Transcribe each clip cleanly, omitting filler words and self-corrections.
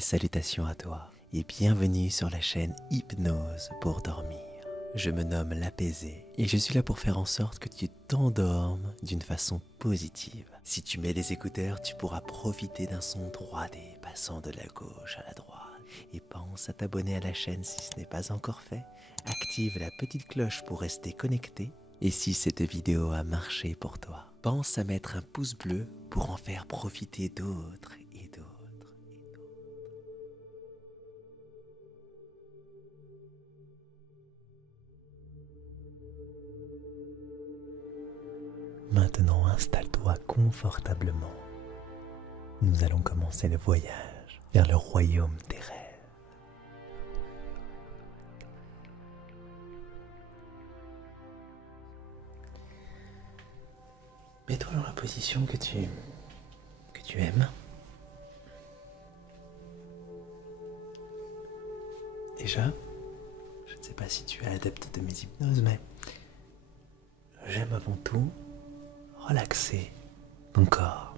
salutations à toi et bienvenue sur la chaîne Hypnose pour dormir. Je me nomme l'Apaisé et je suis là pour faire en sorte que tu t'endormes d'une façon positive. Si tu mets les écouteurs, tu pourras profiter d'un son 3D passant de la gauche à la droite. Et pense à t'abonner à la chaîne si ce n'est pas encore fait. Active la petite cloche pour rester connecté. Et si cette vidéo a marché pour toi, pense à mettre un pouce bleu pour en faire profiter d'autres et d'autres. Maintenant, installe-toi confortablement. Nous allons commencer le voyage vers le royaume des rêves. Mets-toi dans la position que tu aimes. Déjà, je ne sais pas si tu es adepte de mes hypnoses, mais j'aime avant tout relaxer ton corps.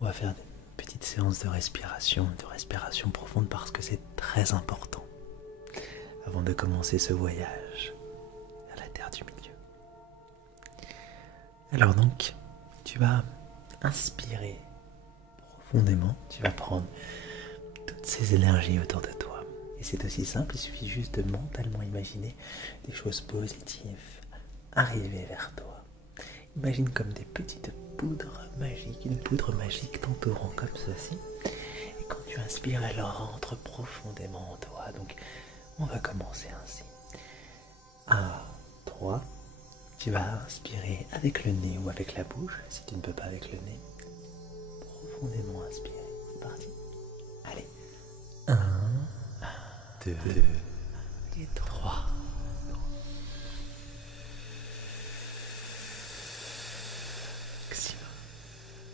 On va faire une petite séance de respiration profonde parce que c'est très important avant de commencer ce voyage vers la terre du milieu. Alors donc, tu vas inspirer profondément, tu vas prendre toutes ces énergies autour de toi. Et c'est aussi simple, il suffit juste de mentalement imaginer des choses positives arriver vers toi. Imagine comme des petites poudres magiques, une poudre magique t'entourant comme ceci. Et quand tu inspires, elle rentre profondément en toi. Donc, on va commencer ainsi. 1, 3. Tu vas inspirer avec le nez ou avec la bouche, si tu ne peux pas avec le nez. Profondément inspirer. C'est parti. Allez. 1, 2 et 3. Maximum.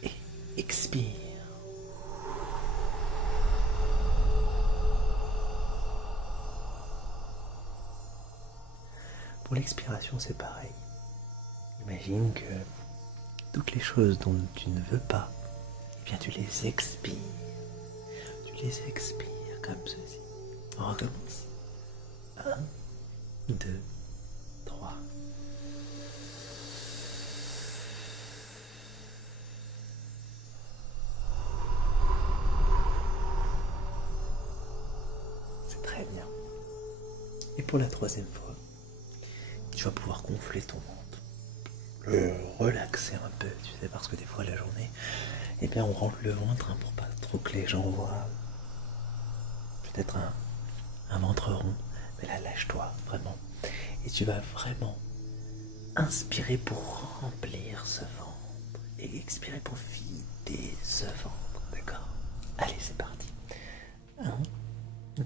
Et expire. Pour l'expiration, c'est pareil. Imagine que toutes les choses dont tu ne veux pas, eh bien tu les expires. Tu les expires comme ceci. On recommence. 1, 2, 3. C'est très bien. Et pour la troisième fois, tu vas pouvoir gonfler ton ventre. Le relaxer un peu, tu sais, parce que des fois la journée, eh bien on rentre le ventre pour pas trop que les gens voient. Peut-être un ventre rond, mais là lâche-toi vraiment. Et tu vas vraiment inspirer pour remplir ce ventre et expirer pour vider ce ventre, d'accord? Allez, c'est parti. 1, 2,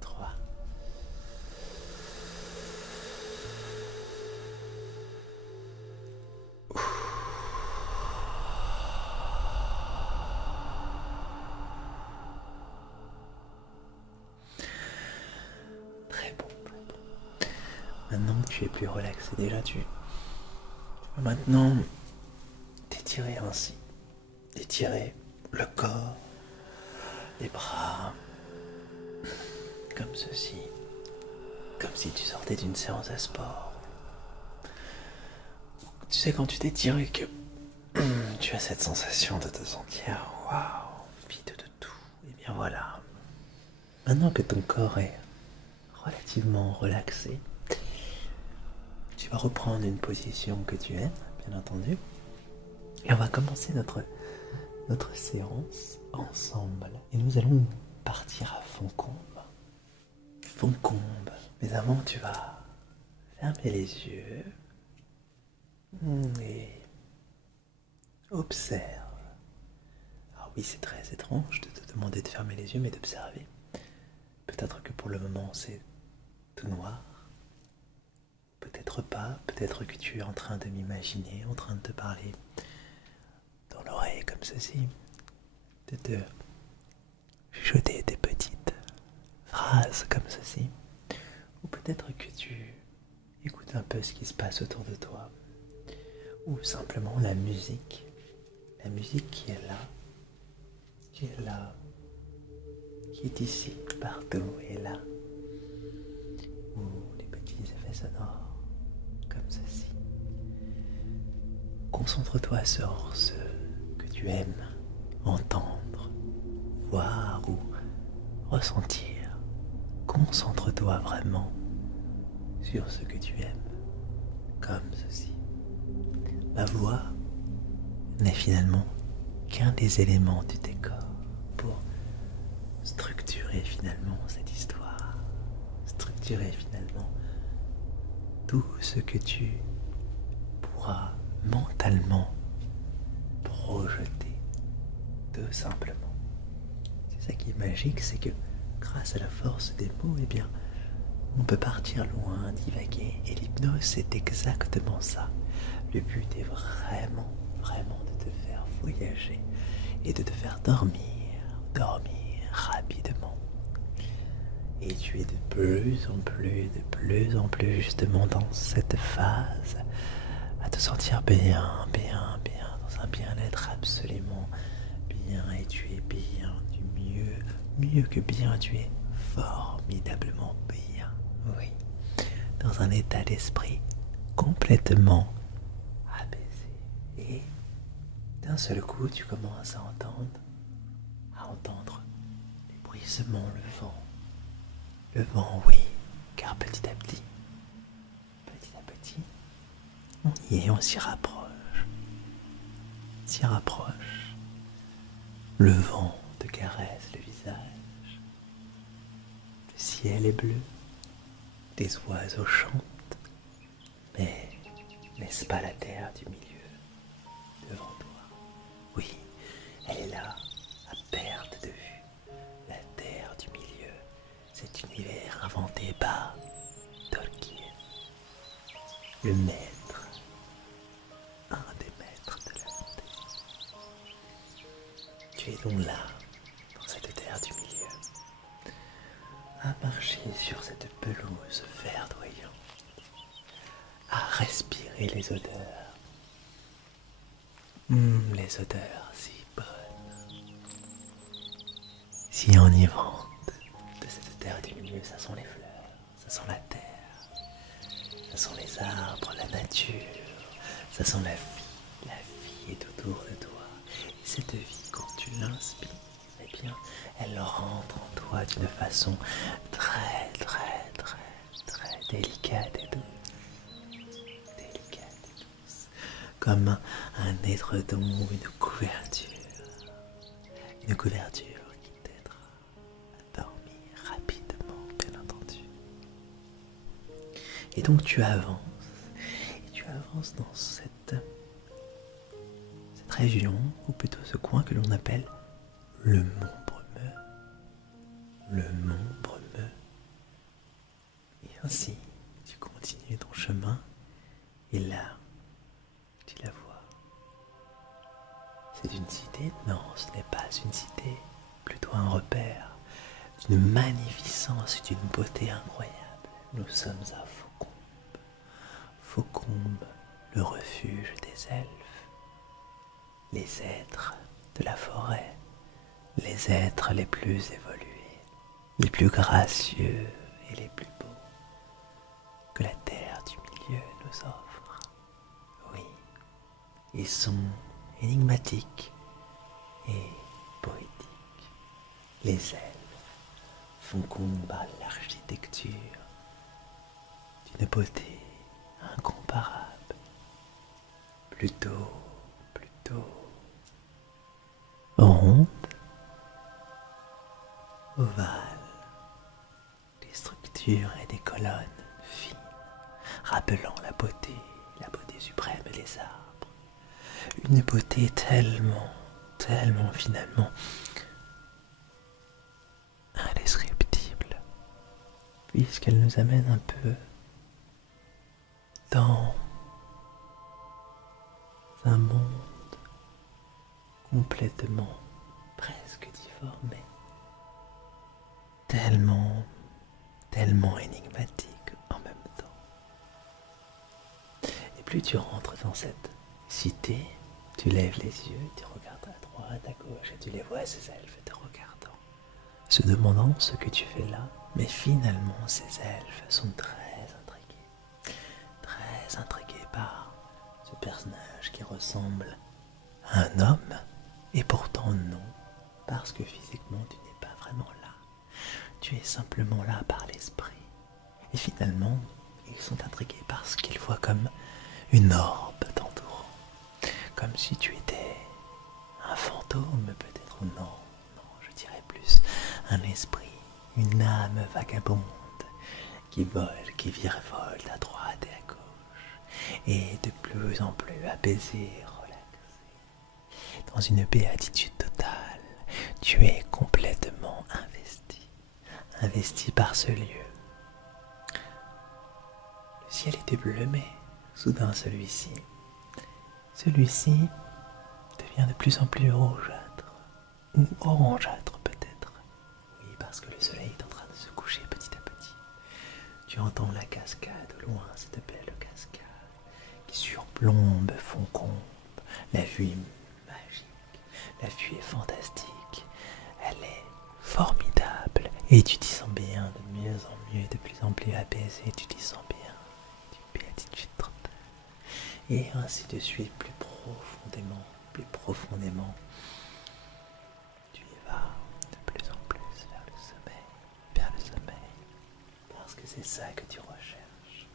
3. Très bon. Maintenant que tu es plus relaxé, déjà tu vas maintenant t'étirer ainsi. Étirer le corps, les bras, comme ceci. Comme si tu sortais d'une séance de sport. Tu sais, quand tu t'étires et que tu as cette sensation de te sentir waouh, vide de tout, et bien voilà. Maintenant que ton corps est relativement relaxé, tu vas reprendre une position que tu aimes, bien entendu. Et on va commencer notre séance ensemble. Et nous allons partir à Foncombe. Foncombe. Mais avant, tu vas fermer les yeux et observe. Alors oui, c'est très étrange de te demander de fermer les yeux, mais d'observer. Peut-être que pour le moment, c'est tout noir. Peut-être pas. Peut-être que tu es en train de m'imaginer, en train de te parler dans l'oreille comme ceci. De te chuchoter des petites phrases comme ceci. Ou peut-être que tu écoutes un peu ce qui se passe autour de toi. Ou simplement la musique qui est là qui est ici, partout et là, ou les petits effets sonores, comme ceci. Concentre-toi sur ce que tu aimes entendre, voir ou ressentir. Concentre-toi vraiment sur ce que tu aimes, comme ceci. Ma voix n'est finalement qu'un des éléments du décor pour structurer finalement cette histoire, structurer finalement tout ce que tu pourras mentalement projeter, tout simplement. C'est ça qui est magique, c'est que grâce à la force des mots, eh bien, on peut partir loin, divaguer, et l'hypnose c'est exactement ça. Le but est vraiment, vraiment de te faire voyager et de te faire dormir rapidement. Et tu es de plus en plus justement dans cette phase à te sentir bien, dans un bien-être absolument bien, et tu es bien, mieux que bien, tu es formidablement bien, oui, dans un état d'esprit complètement apaisé. Et d'un seul coup, tu commences à entendre les bruissements, le vent, oui, car petit à petit, on y est, on s'y rapproche. Le vent te caresse le visage, le ciel est bleu, des oiseaux chantent, mais n'est-ce pas la terre du milieu devant toi? Oui, elle est là, à perte de vue. La terre du milieu, cet univers inventé par Tolkien, le maître, un des maîtres de la fantaisie. Tu es donc là, dans cette terre du milieu, à marcher sur cette pelouse verdoyante, à respirer les odeurs. Les odeurs si bonnes, si enivrantes de cette terre du milieu. Ça sent les fleurs, ça sent la terre, ça sent les arbres, la nature, ça sent la vie est autour de toi. Et cette vie, quand tu l'inspires, eh bien, elle rentre en toi d'une façon très délicate et douce. Comme un édredon ou une couverture qui t'aidera à dormir rapidement, bien entendu. Et donc tu avances dans cette région, ou plutôt ce coin que l'on appelle le Mont Brumeux. Le Mont Brumeux. Et ainsi, tu continues ton chemin, et là, tu la vois. C'est une cité? Non, ce n'est pas une cité, plutôt un repère d'une magnificence et d'une beauté incroyable. Nous sommes à Faucombe. Faucombe, le refuge des elfes, les êtres de la forêt, les êtres les plus évolués, les plus gracieux et les plus beaux que la terre du milieu nous offre. Oui, ils sont énigmatiques et poétiques. Les elfes font combat à l'architecture d'une beauté incomparable, plutôt ronde, ovale, des structures et des colonnes fines, rappelant la beauté suprême des arbres. Une beauté tellement finalement indescriptible, puisqu'elle nous amène un peu dans un monde complètement, presque difforme, mais tellement énigmatique en même temps. Et plus tu rentres dans cette cité, tu lèves les yeux, tu regardes à droite, à gauche, et tu les vois, ces elfes, te regardant se demandant ce que tu fais là. Mais finalement, ces elfes sont très intrigués par ce personnage qui ressemble à un homme, et pourtant non, parce que physiquement tu n'es pas vraiment là. Tu es simplement là par l'esprit. Et finalement, ils sont intrigués parce qu'ils voient comme une orbe t'entourant. Comme si tu étais un fantôme peut-être, ou non, je dirais plus un esprit, une âme vagabonde qui vole, qui virevolte à droite et à gauche, et de plus en plus apaisée, relaxée, dans une béatitude totale. Tu es complètement investi par ce lieu. Le ciel était bleu, mais soudain celui-ci devient de plus en plus rougeâtre, ou orangeâtre peut-être. Oui, parce que le soleil est en train de se coucher petit à petit. Tu entends la cascade au loin, cette belle cascade qui surplombe Foncombe. La vue est magique, la vue est fantastique, elle est formidable, et tu t'y sens bien de mieux en mieux, de plus en plus apaisé, tu t'y sens bien, tu béatitude totale. Et ainsi de suite, plus profondément, tu y vas de plus en plus vers le sommeil, parce que c'est ça que tu recherches,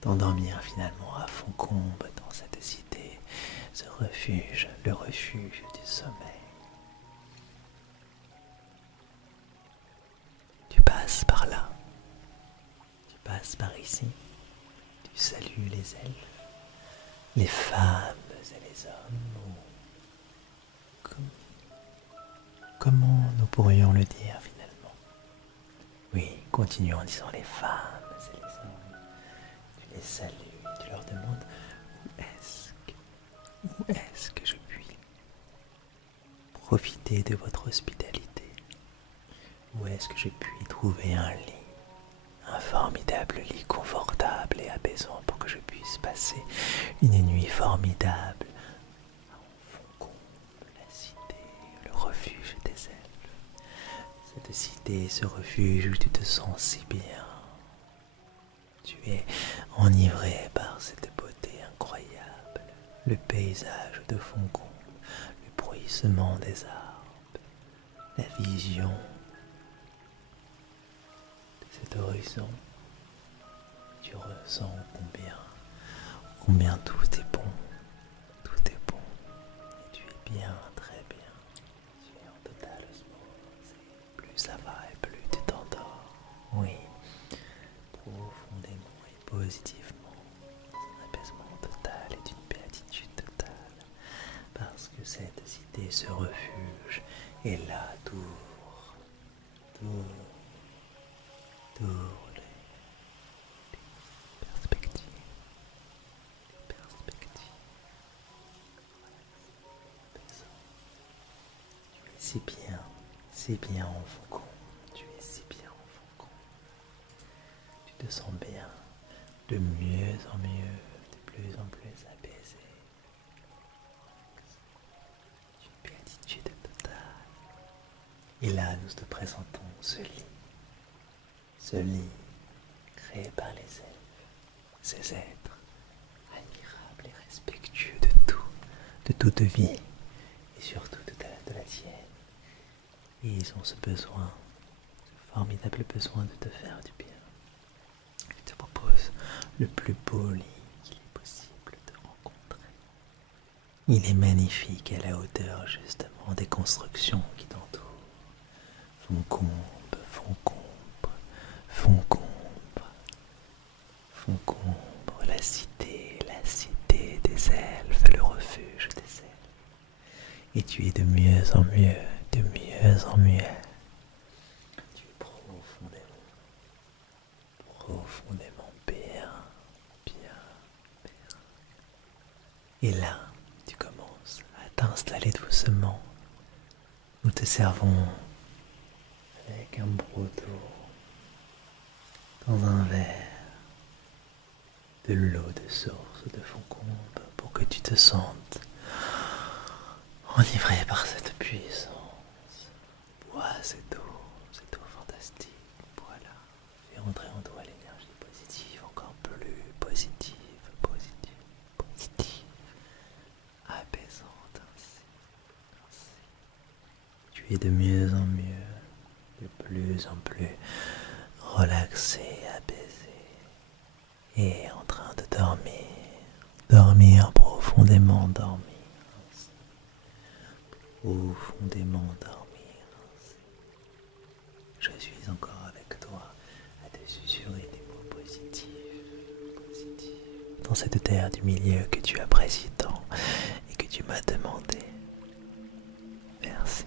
t'endormir finalement à Foncombe dans cette cité, ce refuge, le refuge du sommeil. Tu passes par là, tu passes par ici, tu salues les elfes, les femmes et les hommes, comment nous pourrions le dire finalement? Oui, continuons en disant les femmes et les hommes. Tu les salues, tu leur demandes où est-ce que je puis profiter de votre hospitalité? Où est-ce que je puis trouver un lit? Un formidable lit confortable et apaisant pour que je puisse passer une nuit formidable à Foncombe, la cité, le refuge des elfes. Cette cité, ce refuge où tu te sens si bien. Tu es enivré par cette beauté incroyable, le paysage de Foncombe, le bruissement des arbres, la vision cet horizon. Tu ressens combien tout est bon, et tu es bien, très bien, tu es en totale osmose, et plus ça va et plus tu t'endors, oui, profondément et positivement, dans un apaisement total et d'une béatitude totale, parce que cette cité, ce refuge, est là, t'ouvre les perspectives. Tu es si bien en Foncombe, tu es si bien en Foncombe. Tu te sens bien, de mieux en mieux, de plus en plus apaisé. Une béatitude totale. Et là, nous te présentons ce lit créé par les elfes, ces êtres admirables et respectueux de toute vie, et surtout de la tienne. Et ils ont ce besoin, ce formidable besoin de te faire du bien. Ils te proposent le plus beau lit qu'il est possible de rencontrer. Il est magnifique à la hauteur justement des constructions qui t'entourent. Foncombe, la cité des elfes, le refuge des elfes. Et tu es de mieux en mieux. Tu es profondément bien. Et là, tu commences à t'installer doucement. Nous te servons avec un brodo dans un verre de l'eau de source de Foncombe pour que tu te sentes enivré par cette puissance. Bois cette eau Fantastique. Voilà. Fais entrer en toi l'énergie positive, encore plus positive, positive, positive, apaisante ainsi, ainsi. Tu es de mieux en mieux, de plus en plus relaxé, apaisé, et en train de dormir, dormir profondément, dormir ainsi, profondément dormir ainsi. Je suis encore avec toi à te susurrer des mots positifs, positifs, dans cette terre du milieu que tu apprécies tant et que tu m'as demandé. Merci.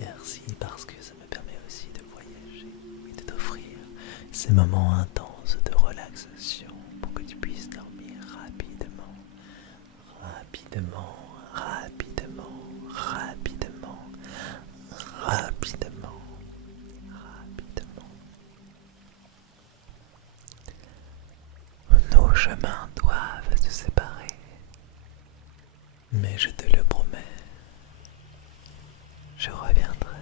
Merci parce que ça me permet aussi de voyager et de t'offrir ces moments intenses de relaxation pour que tu puisses dormir rapidement, rapidement, rapidement, rapidement, rapidement, rapidement. Nos chemins doivent se séparer, mais je te le promets, je reviendrai.